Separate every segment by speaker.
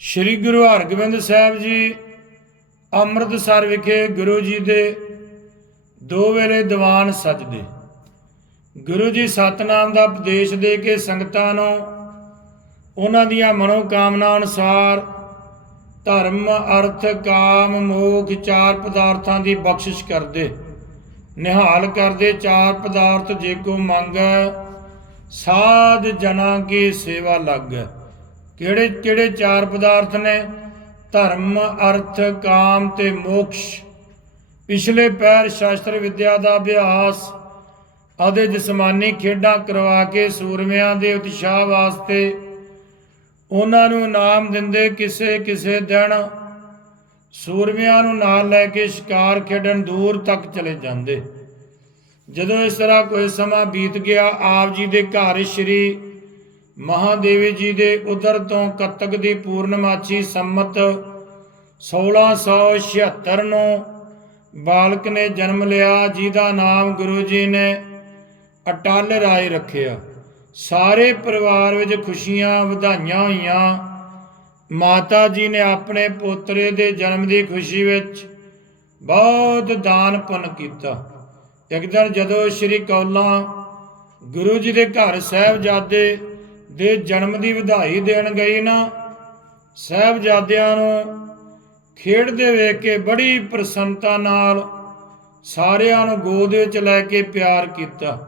Speaker 1: ਸ੍ਰੀ ਗੁਰੂ ਹਰਗੋਬਿੰਦ ਸਾਹਿਬ ਜੀ ਅੰਮ੍ਰਿਤਸਰ ਵਿਖੇ ਗੁਰੂ ਜੀ ਦੇ ਦੋ ਵੇਲੇ ਦੀਵਾਨ ਸਜਦੇ। ਗੁਰੂ ਜੀ ਸਤਨਾਮ ਦਾ ਉਪਦੇਸ਼ ਦੇ ਕੇ ਸੰਗਤਾਂ ਨੂੰ ਉਹਨਾਂ ਦੀਆਂ ਮਨੋ ਕਾਮਨਾ ਅਨੁਸਾਰ ਧਰਮ, ਅਰਥ, ਕਾਮ, ਮੋਖ, ਚਾਰ ਪਦਾਰਥਾਂ ਦੀ ਬਖਸ਼ਿਸ਼ ਕਰਦੇ, ਨਿਹਾਲ ਕਰਦੇ, ਚਾਰ ਪਦਾਰਥ ਜੇ ਕੋ ਮੰਗੈ, ਸਾਧ ਜਨਾ ਕੀ ਸੇਵਾ ਲੱਗੈ। ਕਿਹੜੇ ਕਿਹੜੇ ਚਾਰ ਪਦਾਰਥ ਨੇ? ਧਰਮ, ਅਰਥ, ਕਾਮ ਤੇ ਮੋਕਸ਼। ਪਿਛਲੇ ਪੈਰ ਸ਼ਾਸਤਰ ਵਿਦਿਆ ਦਾ ਅਭਿਆਸ। ਆਦੇ ਜਿਸਮਾਨੀ ਖੇਡਾਂ ਕਰਵਾ ਕੇ ਸੂਰਮਿਆਂ ਦੇ ਉਤਸ਼ਾਹ ਵਾਸਤੇ ਉਹਨਾਂ ਨੂੰ ਇਨਾਮ ਦਿੰਦੇ ਕਿਸੇ ਕਿਸੇ ਦਿਨ ਸੂਰਮਿਆਂ ਨੂੰ ਨਾਲ ਲੈ ਕੇ ਸ਼ਿਕਾਰ ਖੇਡਣ ਦੂਰ ਤੱਕ ਚਲੇ ਜਾਂਦੇ। ਜਦੋਂ ਇਸ ਤਰ੍ਹਾਂ ਕੋਈ ਸਮਾਂ ਬੀਤ ਗਿਆ, ਆਪ ਜੀ ਦੇ ਘਰ ਸ਼੍ਰੀ ਮਹਾਦੇਵੀ ਜੀ ਦੇ ਉਦਰ ਤੋਂ ਕੱਤਕ ਦੀ ਪੂਰਨਮਾਚੀ ਸੰਮਤ 1676 ਨੂੰ ਬਾਲਕ ਨੇ ਜਨਮ ਲਿਆ, ਜਿਹਦਾ ਨਾਮ ਗੁਰੂ ਜੀ ਨੇ ਅਟਲ ਰਾਏ ਰੱਖਿਆ। ਸਾਰੇ ਪਰਿਵਾਰ ਵਿੱਚ ਖੁਸ਼ੀਆਂ ਵਧਾਈਆਂ ਹੋਈਆਂ। ਮਾਤਾ ਜੀ ਨੇ ਆਪਣੇ ਪੋਤਰੇ ਦੇ ਜਨਮ ਦੀ ਖੁਸ਼ੀ ਵਿੱਚ ਬਹੁਤ ਦਾਨ ਪੁੰਨ ਕੀਤਾ। ਇੱਕ ਦਿਨ ਜਦੋਂ ਸ਼੍ਰੀ ਕੌਲਾਂ ਗੁਰੂ ਜੀ ਦੇ ਘਰ ਸਾਹਿਬਜ਼ਾਦੇ ਦੇ ਜਨਮ ਦੀ ਵਧਾਈ ਦੇਣ ਗਈ ਨਾ, ਸਾਹਿਬਜ਼ਾਦਿਆਂ ਨੂੰ ਖੇਡਦੇ ਵੇਖ ਕੇ ਬੜੀ ਪ੍ਰਸੰਨਤਾ ਨਾਲ ਸਾਰਿਆਂ ਨੂੰ ਗੋਦ ਵਿੱਚ ਲੈ ਕੇ ਪਿਆਰ ਕੀਤਾ।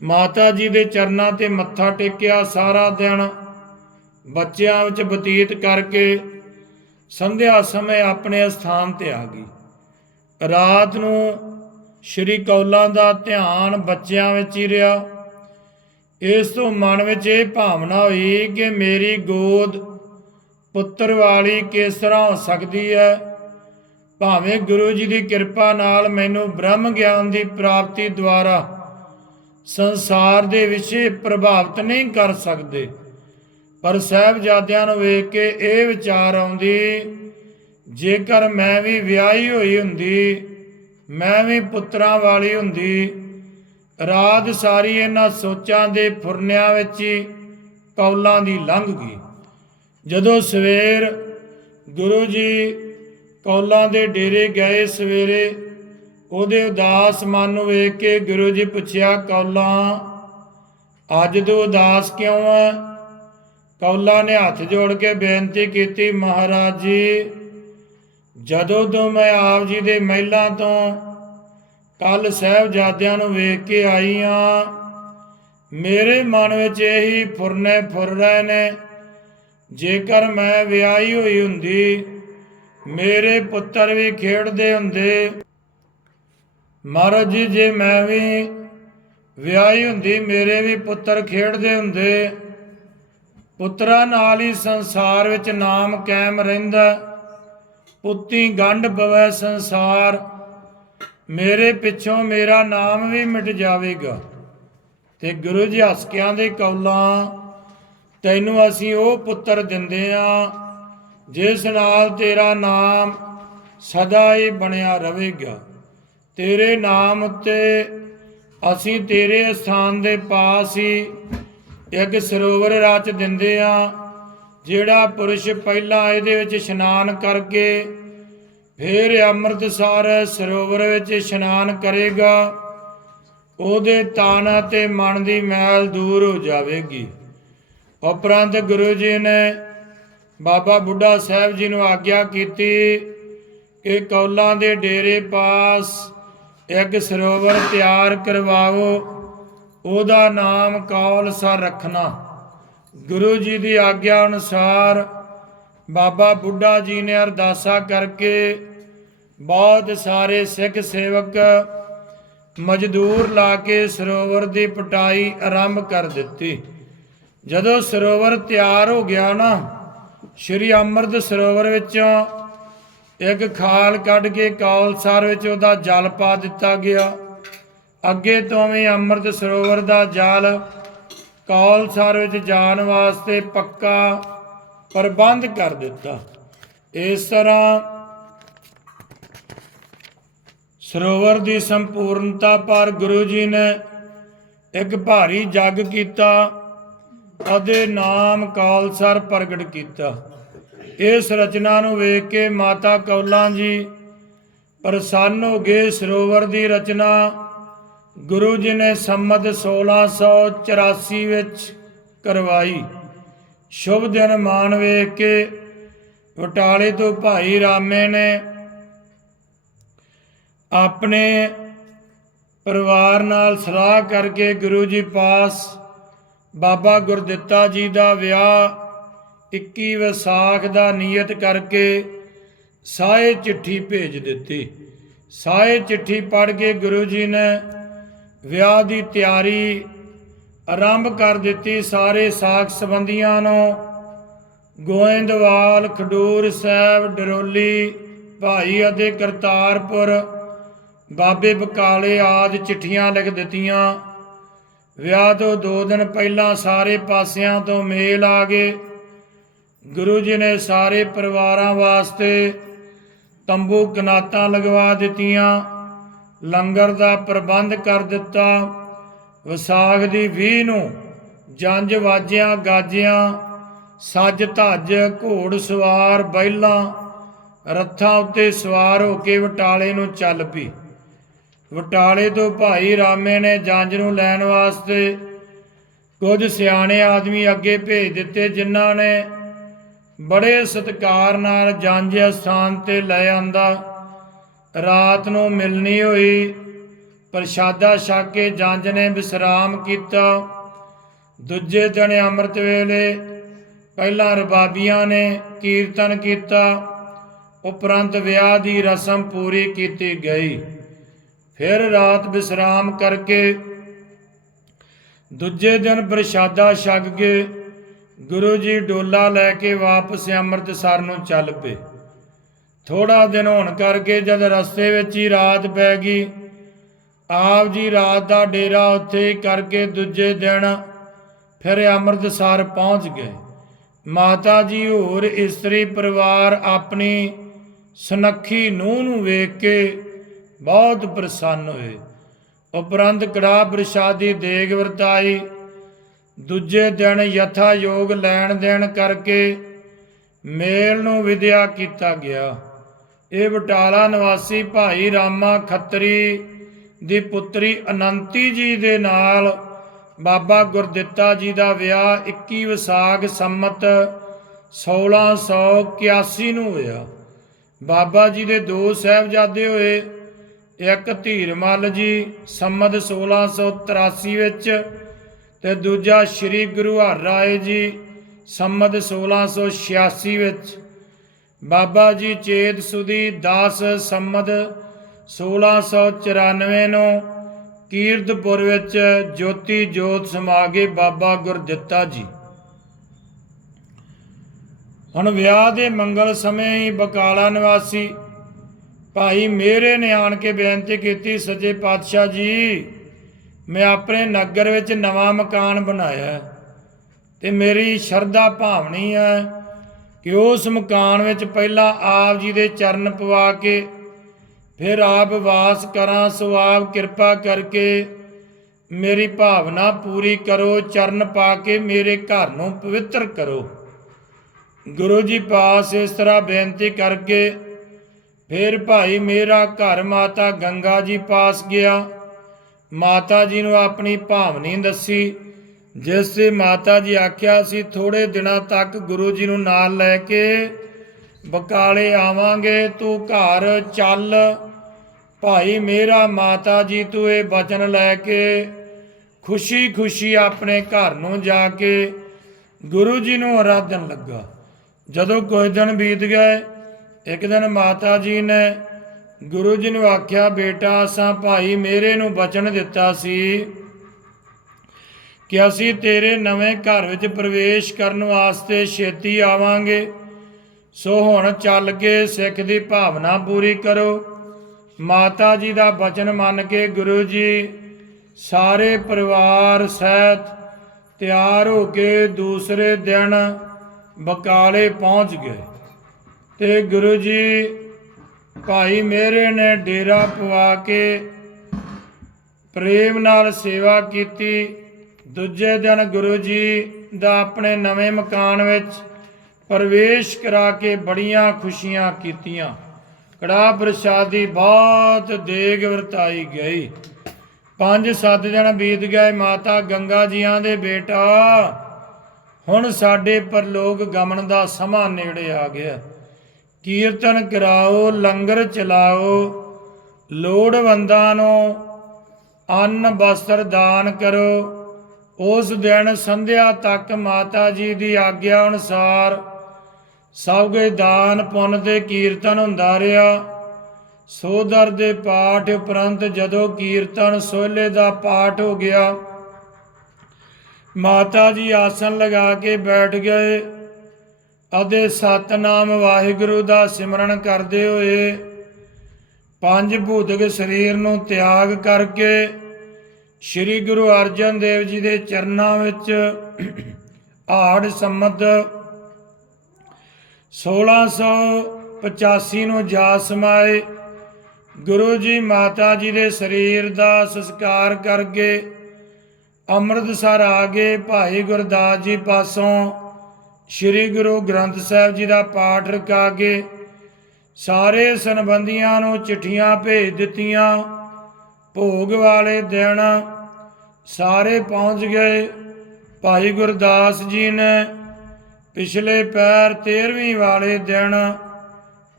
Speaker 1: ਮਾਤਾ ਜੀ ਦੇ ਚਰਨਾਂ ਤੇ ਮੱਥਾ ਟੇਕਿਆ ਸਾਰਾ ਦਿਨ, ਬੱਚਿਆਂ ਵਿੱਚ ਬਤੀਤ ਕਰਕੇ ਸੰਧਿਆ ਸਮੇਂ ਆਪਣੇ ਸਥਾਨ ਤੇ ਆ ਗਈ। ਰਾਤ ਨੂੰ ਸ਼੍ਰੀ ਕੌਲਾਂ ਦਾ ਧਿਆਨ ਬੱਚਿਆਂ ਵਿੱਚ ਹੀ ਰਿਹਾ। ਇਸ ਤੋਂ ਮਨ ਵਿੱਚ ਇਹ ਭਾਵਨਾ ਹੋਈ ਕਿ ਮੇਰੀ ਗੋਦ ਪੁੱਤਰ ਵਾਲੀ ਕਿਸ ਤਰ੍ਹਾਂ ਹੋ ਸਕਦੀ ਹੈ? ਭਾਵੇਂ ਗੁਰੂ ਜੀ ਦੀ ਕਿਰਪਾ ਨਾਲ ਮੈਨੂੰ ਬ੍ਰਹਮ ਗਿਆਨ ਦੀ ਪ੍ਰਾਪਤੀ ਦੁਆਰਾ ਸੰਸਾਰ ਦੇ ਵਿਸ਼ੇ ਪ੍ਰਭਾਵਿਤ ਨਹੀਂ ਕਰ ਸਕਦੇ, ਪਰ ਸਾਹਿਬਜ਼ਾਦਿਆਂ ਨੂੰ ਵੇਖ ਕੇ ਇਹ ਵਿਚਾਰ ਆਉਂਦੀ, ਜੇਕਰ ਮੈਂ ਵੀ ਵਿਆਹੀ ਹੋਈ ਹੁੰਦੀ, ਮੈਂ ਵੀ ਪੁੱਤਰਾਂ ਵਾਲੀ ਹੁੰਦੀ ਰਾਤ ਸਾਰੀ ਇਹਨਾਂ ਸੋਚਾਂ ਦੇ ਫੁਰਨਿਆਂ ਵਿੱਚ ਹੀ ਕੌਲਾਂ ਦੀ ਲੰਘ ਗਈ। ਜਦੋਂ ਸਵੇਰ ਗੁਰੂ ਜੀ ਕੌਲਾਂ ਦੇ ਡੇਰੇ ਗਏ ਸਵੇਰੇ, ਉਹਦੇ ਉਦਾਸ ਮਨ ਨੂੰ ਵੇਖ ਕੇ ਗੁਰੂ ਜੀ ਪੁੱਛਿਆ, ਕੌਲਾਂ, ਅੱਜ ਤੂੰ ਉਦਾਸ ਕਿਉਂ ਹੈ ਕੌਲਾ ਨੇ ਹੱਥ ਜੋੜ ਕੇ ਬੇਨਤੀ ਕੀਤੀ, ਮਹਾਰਾਜ ਜੀ, ਜਦੋਂ ਤੋਂ ਮੈਂ ਆਪ ਜੀ ਦੇ ਮਹਿਲਾਂ ਤੋਂ ਕੱਲ ਸਾਹਿਬਜ਼ਾਦਿਆਂ ਨੂੰ ਵੇਖ ਕੇ ਆਈ ਆ ਮੇਰੇ ਮਨ ਵਿੱਚ ਇਹੀ ਫੁਰਨੇ ਫੁਰ ਰਹੇ ਨੇ, ਜੇਕਰ ਮੈਂ ਵਿਆਹੀ ਹੋਈ ਹੁੰਦੀ, ਮੇਰੇ ਪੁੱਤਰ ਵੀ ਖੇਡਦੇ ਹੁੰਦੇ। ਮਹਾਰਾਜ ਜੀ, ਜੇ ਮੈਂ ਵੀ ਵਿਆਹੀ ਹੁੰਦੀ, ਮੇਰੇ ਵੀ ਪੁੱਤਰ ਖੇਡਦੇ ਹੁੰਦੇ। ਪੁੱਤਰਾਂ ਨਾਲ ਹੀ ਸੰਸਾਰ ਵਿੱਚ ਨਾਮ ਕਾਇਮ ਰਹਿੰਦਾ। ਪੁੱਤੀ ਗੰਢ ਪਵੈ ਸੰਸਾਰ। ਮੇਰੇ ਪਿੱਛੋਂ ਮੇਰਾ ਨਾਮ ਵੀ ਮਿਟ ਜਾਵੇਗਾ। ਤੇ ਗੁਰੂ ਜੀ ਹੱਸ ਦੇ ਕੌਲਾਂ, ਤੈਨੂੰ ਅਸੀਂ ਉਹ ਪੁੱਤਰ ਦਿੰਦੇ ਆ, ਜਿਸ ਨਾਲ ਤੇਰਾ ਨਾਮ ਸਦਾ ਹੀ ਬਣਿਆ ਰਹੇਗਾ। ਤੇਰੇ ਨਾਮ ਉੱਤੇ ਅਸੀਂ ਤੇਰੇ ਸਥਾਨ ਦੇ ਪਾਸ ਹੀ ਇੱਕ ਸਰੋਵਰ ਰਚ ਦਿੰਦੇ ਆ, ਜਿਹੜਾ ਪੁਰਸ਼ ਪਹਿਲਾਂ ਇਹਦੇ ਵਿੱਚ ਇਸ਼ਨਾਨ ਕਰਕੇ ਫਿਰ ਅੰਮ੍ਰਿਤਸਰ ਸਰੋਵਰ ਵਿੱਚ ਇਸ਼ਨਾਨ ਕਰੇਗਾ, ਉਹਦੇ ਤਾਨਾ ਤੇ ਮਨ ਦੀ ਮੈਲ ਦੂਰ ਹੋ ਜਾਵੇਗੀ। ਉਪਰੰਤ ਗੁਰੂ ਜੀ ਨੇ ਬਾਬਾ ਬੁੱਢਾ ਸਾਹਿਬ ਜੀ ਨੂੰ ਆਗਿਆ ਕੀਤੀ ਕਿ ਕੌਲਾਂ ਦੇ ਡੇਰੇ ਪਾਸ ਇੱਕ ਸਰੋਵਰ ਤਿਆਰ ਕਰਵਾਓ, ਉਹਦਾ ਨਾਮ ਕੌਲਸਾ ਰੱਖਣਾ। ਗੁਰੂ ਜੀ ਦੀ ਆਗਿਆ ਅਨੁਸਾਰ ਬਾਬਾ ਬੁੱਢਾ ਜੀ ਨੇ ਅਰਦਾਸਾ ਕਰਕੇ ਬਹੁਤ ਸਾਰੇ ਸਿੱਖ ਸੇਵਕ ਮਜ਼ਦੂਰ ਲਾ ਕੇ ਸਰੋਵਰ ਦੀ ਪਟਾਈ ਆਰੰਭ ਕਰ ਦਿੱਤੀ। ਜਦੋਂ ਸਰੋਵਰ ਤਿਆਰ ਹੋ ਗਿਆ ਨਾ, ਸ਼੍ਰੀ ਅੰਮ੍ਰਿਤ ਸਰੋਵਰ ਵਿੱਚੋਂ ਇੱਕ ਖਾਲ ਕੱਢ ਕੇ ਕੌਲਸਰ ਵਿੱਚ ਉਹਦਾ ਜਲ ਪਾ ਦਿੱਤਾ ਗਿਆ। ਅੱਗੇ ਤੋਂ ਵੀ ਅੰਮ੍ਰਿਤ ਸਰੋਵਰ ਦਾ ਜਲ ਕੌਲਸਰ ਵਿੱਚ ਜਾਣ ਵਾਸਤੇ ਪੱਕਾ ਪ੍ਰਬੰਧ ਕਰ ਦਿੱਤਾ। ਇਸ ਤਰ੍ਹਾਂ ਸਰੋਵਰ ਦੀ ਸੰਪੂਰਨਤਾ ਪਰ ਗੁਰੂ ਜੀ ਨੇ ਇੱਕ ਭਾਰੀ ਜੱਗ ਕੀਤਾ ਅਤੇ ਨਾਮ ਕਾਲਸਰ ਪ੍ਰਗਟ ਕੀਤਾ। ਇਸ ਰਚਨਾ ਨੂੰ ਵੇਖ ਕੇ ਮਾਤਾ ਕੌਲਾਂ ਜੀ ਪ੍ਰਸੰਨ ਹੋ ਗਏ। ਸਰੋਵਰ ਦੀ ਰਚਨਾ ਗੁਰੂ ਜੀ ਨੇ ਸੰਮਤ 1684 ਵਿੱਚ ਕਰਵਾਈ। ਸ਼ੁਭ ਦਿਨ ਮਾਨ ਵੇਖ ਕੇ ਵਟਾਲੇ ਤੋਂ ਭਾਈ ਰਾਮੇ ਨੇ ਆਪਣੇ ਪਰਿਵਾਰ ਨਾਲ ਸਲਾਹ ਕਰਕੇ ਗੁਰੂ ਜੀ ਪਾਸ ਬਾਬਾ ਗੁਰਦਿੱਤਾ ਜੀ ਦਾ ਵਿਆਹ 21 ਵਿਸਾਖ ਦਾ ਨਿਯਤ ਕਰਕੇ ਸਾਏ ਚਿੱਠੀ ਭੇਜ ਦਿੱਤੀ। ਸਾਏ ਚਿੱਠੀ ਪੜ੍ਹ ਕੇ ਗੁਰੂ ਜੀ ਨੇ ਵਿਆਹ ਦੀ ਤਿਆਰੀ ਆਰੰਭ ਕਰ ਦਿੱਤੀ ਸਾਰੇ ਸਾਖ ਸੰਬੰਧੀਆਂ ਨੂੰ। ਗੋਇੰਦਵਾਲ, ਖਡੂਰ ਸਾਹਿਬ, ਡਰੋਲੀ, ਭਾਈ ਅਤੇ ਕਰਤਾਰਪੁਰ, ਬਾਬੇ ਬਕਾਲੇ ਆਦ ਚਿੱਠੀਆਂ ਲਿਖ ਦਿੱਤੀਆਂ। ਵਿਆਹ ਤੋਂ 2 ਦਿਨ ਪਹਿਲਾਂ ਸਾਰੇ ਪਾਸਿਆਂ ਤੋਂ ਮੇਲ ਆ ਗਏ। ਗੁਰੂ ਜੀ ਨੇ ਸਾਰੇ ਪਰਿਵਾਰਾਂ ਵਾਸਤੇ ਤੰਬੂ ਕਨਾਤਾਂ ਲਗਵਾ ਦਿੱਤੀਆਂ। ਲੰਗਰ ਦਾ ਪ੍ਰਬੰਧ ਕਰ ਦਿੱਤਾ। ਵਿਸਾਖ ਦੀ 20 ਨੂੰ ਜੰਜ ਵਾਜਿਆਂ ਗਾਜਿਆਂ, ਸੱਜ ਧੱਜ ਘੋੜ ਸਵਾਰ ਬੈਲਾਂ, ਰੱਥਾਂ ਉੱਤੇ ਸਵਾਰ ਹੋ ਕੇ ਵਟਾਲੇ ਨੂੰ ਚੱਲ ਪਈ। ਵਟਾਲੇ ਤੋਂ ਭਾਈ ਰਾਮੇ ਨੇ ਜੰਜ ਨੂੰ ਲੈਣ ਵਾਸਤੇ ਕੁਝ ਸਿਆਣੇ ਆਦਮੀ ਅੱਗੇ ਭੇਜ ਦਿੱਤੇ, ਜਿਨ੍ਹਾਂ ਨੇ ਬੜੇ ਸਤਿਕਾਰ ਨਾਲ ਜੰਜ ਅਸਥਾਨ ਤੇ ਲੈ ਆਂਦਾ। ਰਾਤ ਨੂੰ ਮਿਲਣੀ ਹੋਈ। ਪ੍ਰਸ਼ਾਦਾ ਛਕ ਕੇ ਜੰਜ ਨੇ ਵਿਸਰਾਮ ਕੀਤਾ। ਦੂਜੇ ਦਿਨ ਅੰਮ੍ਰਿਤ ਵੇਲੇ ਪਹਿਲਾਂ ਰਬਾਬੀਆਂ ਨੇ ਕੀਰਤਨ ਕੀਤਾ। ਉਪਰੰਤ ਵਿਆਹ ਦੀ ਰਸਮ ਪੂਰੀ ਕੀਤੀ ਗਈ। ਫਿਰ ਰਾਤ ਵਿਸਰਾਮ ਕਰਕੇ ਦੂਜੇ ਦਿਨ ਪ੍ਰਸ਼ਾਦਾ ਛਕ ਕੇ ਗੁਰੂ ਜੀ ਡੋਲਾ ਲੈ ਕੇ ਵਾਪਸ ਅੰਮ੍ਰਿਤਸਰ ਨੂੰ ਚੱਲ ਪਏ। ਥੋੜਾ ਦਿਨ ਹੋਣ ਕਰਕੇ ਜਦ ਰਸਤੇ ਵਿੱਚ ਹੀ ਰਾਤ ਪੈ ਗਈ ਆਪ ਜੀ ਰਾਤ ਦਾ ਡੇਰਾ ਉੱਥੇ ਕਰਕੇ ਦੂਜੇ ਦਿਨ ਫਿਰ ਅੰਮ੍ਰਿਤਸਰ ਪਹੁੰਚ ਗਏ। ਮਾਤਾ ਜੀ ਹੋਰ ਇਸਤਰੀ ਪਰਿਵਾਰ ਆਪਣੀ ਸੁਨੱਖੀ ਨੂੰਹ ਨੂੰ ਵੇਖ ਕੇ ਬਹੁਤ ਪ੍ਰਸੰਨ ਹੋਏ। ਉਪਰੰਤ ਕੜਾ ਪ੍ਰਸ਼ਾਦੀ ਦੇਗ ਵਰਤਾਈ। ਦੂਜੇ ਦਿਨ ਯਥਾ ਯੋਗ ਲੈਣ ਦੇਣ ਕਰਕੇ ਮੇਲ ਨੂੰ ਵਿਦਿਆ ਕੀਤਾ ਗਿਆ। ਇਹ ਬਟਾਲਾ ਨਿਵਾਸੀ ਭਾਈ ਰਾਮਾ ਖੱਤਰੀ ਦੀ ਪੁੱਤਰੀ ਅਨੰਤੀ ਜੀ ਦੇ ਨਾਲ ਬਾਬਾ ਗੁਰਦਿੱਤਾ ਜੀ ਦਾ ਵਿਆਹ 21 ਵਿਸਾਖ ਸੰਮਤ 1681 ਨੂੰ ਹੋਇਆ। ਬਾਬਾ ਜੀ ਦੇ ਦੋ ਸਹਿਬਜ਼ਾਦੇ ਹੋਏ, ਇੱਕ ਧੀਰਮਲ ਜੀ ਸੰਮਤ 1683 ਵਿੱਚ ਤੇ ਦੂਜਾ ਸ੍ਰੀ ਗੁਰੂ ਹਰਿਰਾਏ ਜੀ ਸੰਮਤ 1686 ਵਿੱਚ। ਬਾਬਾ ਜੀ ਚੇਤ ਸੁਦੀ 10 ਸੰਮਤ 1694 ਨੂੰ ਕੀਰਤਪੁਰ ਵਿੱਚ ਜੋਤੀ ਜੋਤ ਸਮਾਗੇ ਬਾਬਾ ਗੁਰਦਿੱਤਾ ਜੀ। ਹੁਣ ਵਿਆਹ ਦੇ ਮੰਗਲ ਸਮੇਂ ਹੀ ਬਕਾਲਾ ਨਿਵਾਸੀ ਭਾਈ ਮੇਰੇ ਨੇ ਆਣ ਕੇ ਬੇਨਤੀ ਕੀਤੀ, ਸੱਚੇ ਪਾਤਸ਼ਾਹ ਜੀ, ਮੈਂ ਆਪਣੇ ਨਗਰ ਵਿੱਚ ਨਵਾਂ ਮਕਾਨ ਬਣਾਇਆ ਹੈ ਤੇ ਮੇਰੀ ਸ਼ਰਧਾ ਭਾਵਨੀ ਹੈ ਕਿ ਉਸ ਮਕਾਨ ਵਿੱਚ ਪਹਿਲਾਂ ਆਪ ਜੀ ਦੇ ਚਰਨ ਪਵਾ ਕੇ ਫਿਰ ਆਪ ਵਾਸ ਕਰਾਂ, ਸੋ ਆਪ ਕਿਰਪਾ ਕਰਕੇ ਮੇਰੀ ਭਾਵਨਾ ਪੂਰੀ ਕਰੋ, ਚਰਨ ਪਾ ਕੇ ਮੇਰੇ ਘਰ ਨੂੰ ਪਵਿੱਤਰ ਕਰੋ। ਗੁਰੂ ਜੀ ਪਾਸ ਇਸ ਤਰ੍ਹਾਂ ਬੇਨਤੀ ਕਰਕੇ ਫਿਰ ਭਾਈ ਮੇਰਾ ਘਰ ਮਾਤਾ ਗੰਗਾ ਜੀ ਪਾਸ ਗਿਆ। ਮਾਤਾ ਜੀ ਨੂੰ ਆਪਣੀ ਭਾਵਨੀ ਦੱਸੀ, ਜਿਸ ਤੇ ਮਾਤਾ ਜੀ ਆਖਿਆ ਸੀ ਥੋੜੇ ਦਿਨਾਂ ਤੱਕ ਗੁਰੂ ਜੀ ਨੂੰ ਨਾਲ ਲੈ ਕੇ ਬਕਾਲੇ ਆਵਾਂਗੇ, ਤੂੰ ਘਰ ਚੱਲ। ਭਾਈ ਮੇਰਾ ਮਾਤਾ ਜੀ, ਤੂੰ ਇਹ ਬਚਨ ਲੈ ਕੇ ਖੁਸ਼ੀ ਖੁਸ਼ੀ ਆਪਣੇ ਘਰ ਨੂੰ ਜਾ ਕੇ ਗੁਰੂ ਜੀ ਨੂੰ ਆਰਾਧਨ ਲੱਗਾ। ਜਦੋਂ ਕੁਝ ਦਿਨ ਬੀਤ ਗਏ, ਇੱਕ ਦਿਨ ਮਾਤਾ ਜੀ ਨੇ ਗੁਰੂ ਜੀ ਨੂੰ ਆਖਿਆ, ਬੇਟਾ, ਅਸਾਂ ਭਾਈ ਮੇਰੇ ਨੂੰ ਬਚਨ ਦਿੱਤਾ ਸੀ ਕਿ ਅਸੀਂ ਤੇਰੇ ਨਵੇਂ ਘਰ ਵਿੱਚ ਪ੍ਰਵੇਸ਼ ਕਰਨ ਵਾਸਤੇ ਛੇਤੀ ਆਵਾਂਗੇ। ਸੋ ਹੁਣ ਚੱਲ ਕੇ ਸਿੱਖ ਦੀ ਭਾਵਨਾ ਪੂਰੀ ਕਰੋ। ਮਾਤਾ ਜੀ ਦਾ ਬਚਨ ਮੰਨ ਕੇ ਗੁਰੂ ਜੀ, ਸਾਰੇ ਪਰਿਵਾਰ ਸਹਿਤ ਤਿਆਰ ਹੋ ਕੇ ਦੂਸਰੇ ਦਿਨ ਬਕਾਲੇ ਪਹੁੰਚ ਗਏ। ਤੇ ਗੁਰੂ ਜੀ, ਭਾਈ ਮੇਰੇ ਨੇ ਡੇਰਾ ਪਵਾ ਕੇ ਪ੍ਰੇਮ ਨਾਲ ਸੇਵਾ ਕੀਤੀ। ਦੂਜੇ ਦਿਨ ਗੁਰੂ ਜੀ ਦਾ ਆਪਣੇ ਨਵੇਂ ਮਕਾਨ ਵਿੱਚ ਪ੍ਰਵੇਸ਼ ਕਰਾ ਕੇ ਬੜੀਆਂ ਖੁਸ਼ੀਆਂ ਕੀਤੀਆਂ। ਕੜਾ ਪ੍ਰਸ਼ਾਦੀ ਬਹੁਤ ਦੇਗ ਵਰਤਾਈ ਗਈ। ਪੰਜ ਸੱਤ ਦਿਨ ਬੀਤ ਗਏ, ਮਾਤਾ ਗੰਗਾ ਜੀਆਂ ਦੇ ਬੇਟਾ। ਹੁਣ ਸਾਡੇ ਪਰਲੋਕ ਗਮਨ ਦਾ ਸਮਾਂ ਨੇੜੇ ਆ ਗਿਆ। ਕੀਰਤਨ ਕਰਾਓ, ਲੰਗਰ ਚਲਾਓ, ਲੋੜਵੰਦਾਂ ਨੂੰ ਅੰਨ ਵਸਤਰ ਦਾਨ ਕਰੋ। ਉਸ ਦਿਨ ਸੰਧਿਆ ਤੱਕ ਮਾਤਾ ਜੀ ਦੀ ਆਗਿਆ ਅਨੁਸਾਰ ਸਭ ਕੁਝ ਦਾਨ ਪੁੰਨ ਤੇ ਕੀਰਤਨ ਹੁੰਦਾ ਰਿਹਾ। ਸੋਦਰ ਦੇ ਪਾਠ ਉਪਰੰਤ ਜਦੋਂ ਕੀਰਤਨ ਸੋਹਲੇ ਦਾ ਪਾਠ ਹੋ ਗਿਆ, ਮਾਤਾ ਜੀ ਆਸਨ ਲਗਾ ਕੇ ਬੈਠ ਗਏ ਅਤੇ ਸਤਨਾਮ ਵਾਹਿਗੁਰੂ ਦਾ ਸਿਮਰਨ ਕਰਦੇ ਹੋਏ ਪੰਜ ਭੂਤਿਕ ਸਰੀਰ ਨੂੰ ਤਿਆਗ ਕਰਕੇ ਸ੍ਰੀ ਗੁਰੂ ਅਰਜਨ ਦੇਵ ਜੀ ਦੇ ਚਰਨਾਂ ਵਿੱਚ ਆੜ ਸੰਮਤ 1685 ਨੂੰ ਜਾ ਸਮਾਏ ਗੁਰੂ ਜੀ ਮਾਤਾ ਜੀ ਦੇ ਸਰੀਰ ਦਾ ਸੰਸਕਾਰ ਕਰਕੇ ਅੰਮ੍ਰਿਤਸਰ ਆ ਗਏ। ਭਾਈ ਗੁਰਦਾਸ ਜੀ ਪਾਸੋਂ ਸ੍ਰੀ ਗੁਰੂ ਗ੍ਰੰਥ ਸਾਹਿਬ ਜੀ ਦਾ ਪਾਠ ਰਖਾ ਕੇ ਸਾਰੇ ਸੰਬੰਧੀਆਂ ਨੂੰ ਚਿੱਠੀਆਂ ਭੇਜ ਦਿੱਤੀਆਂ। ਭੋਗ ਵਾਲੇ ਦਿਨ ਸਾਰੇ ਪਹੁੰਚ ਗਏ। ਭਾਈ ਗੁਰਦਾਸ ਜੀ ਨੇ ਪਿਛਲੇ ਪੈਰ 13ਵੀਂ ਵਾਲੇ ਦਿਨ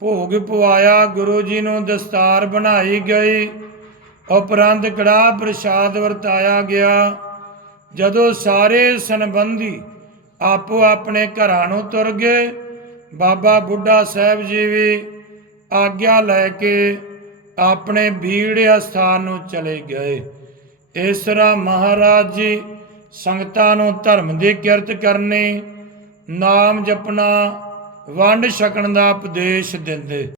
Speaker 1: ਭੋਗ ਪਵਾਇਆ ਗੁਰੂ ਜੀ ਨੂੰ ਦਸਤਾਰ ਬਣਾਈ ਗਈ। ਉਪਰੰਤ ਕੜਾਹ ਪ੍ਰਸ਼ਾਦ ਵਰਤਾਇਆ ਗਿਆ। ਜਦੋਂ ਸਾਰੇ ਸੰਬੰਧੀ ਆਪੋ ਆਪਣੇ ਘਰਾਂ ਨੂੰ ਤੁਰ ਗਏ, ਬਾਬਾ ਬੁੱਢਾ ਸਾਹਿਬ ਜੀ ਵੀ ਆਗਿਆ ਲੈ ਕੇ ਆਪਣੇ ਭੀੜ ਅਸਥਾਨ ਨੂੰ ਚਲੇ ਗਏ। ਇਸ ਤਰ੍ਹਾਂ ਮਹਾਰਾਜ ਜੀ ਸੰਗਤਾਂ ਨੂੰ ਧਰਮ ਦੀ ਕਿਰਤ ਕਰਨੀ ਨਾਮ ਜਪਣਾ ਵੰਡ ਛਕਣ ਦਾ ਉਪਦੇਸ਼ ਦਿੰਦੇ।